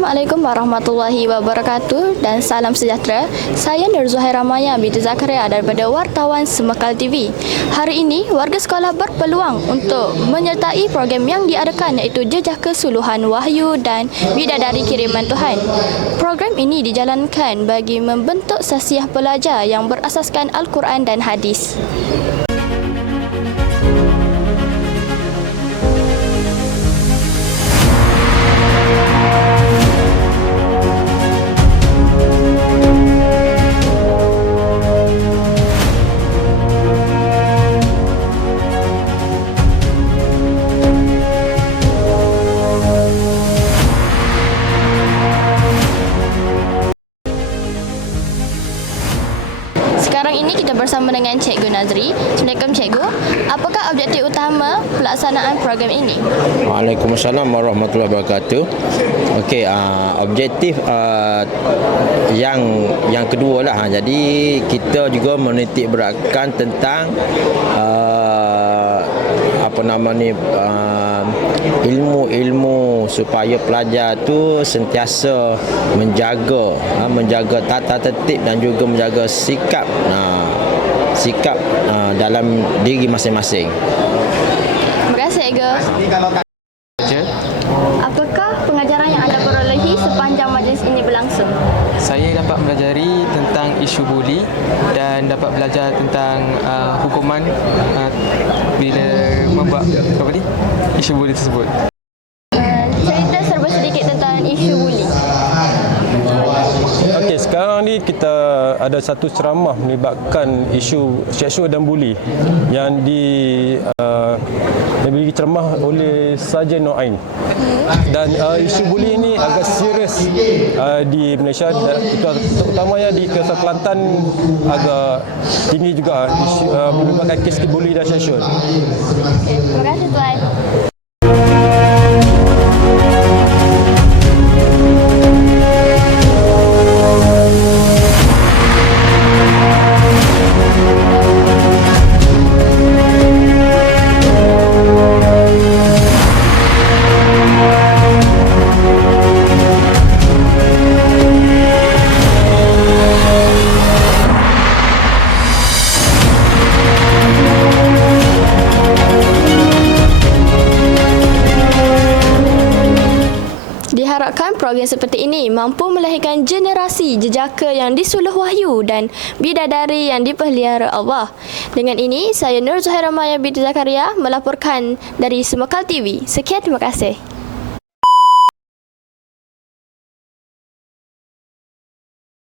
Assalamualaikum warahmatullahi wabarakatuh dan salam sejahtera. Saya Nur Zuhairah Maya binti Zakaria daripada Wartawan Semakal TV. Hari ini, warga sekolah berpeluang untuk menyertai program yang diadakan iaitu Jejak Kesuluhan Wahyu dan Bidadari Kiriman Tuhan. Program ini dijalankan bagi membentuk sasiah pelajar yang berasaskan Al-Quran dan Hadis. Sekarang ini kita bersama dengan Cikgu Nazri. Assalamualaikum Cikgu. Apakah objektif utama pelaksanaan program ini? Waalaikumsalam warahmatullahi wabarakatuh. Okey, objektif yang kedua lah. Jadi kita juga menitik beratkan tentang ilmu-ilmu supaya pelajar tu sentiasa menjaga tata tertib dan juga menjaga sikap dalam diri masing-masing. Terima kasih Cikgu. Apakah pengajaran yang anda perolehi sepanjang majlis ini berlangsung? Saya dapat mempelajari tentang isu buli dan dapat belajar tentang hukuman bila membuat isu buli tersebut. Cerita serba sedikit tentang isu buli. Okey, sekarang ni kita ada satu ceramah melibatkan isu seksual dan buli yang diberi ceramah oleh Sarjan Noain. Dan isu buli ini agak serius di Malaysia, terutamanya di Kelantan Kelantan agak tinggi juga melibatkan kes buli dan seksual. Terima kasih Tuan. Diharapkan program seperti ini mampu melahirkan generasi jejaka yang disuluh wahyu dan bidadari yang dipelihara Allah. Dengan ini, saya Nur Zuhairah Maya binti Zakaria melaporkan dari Semakal TV. Sekian, terima kasih.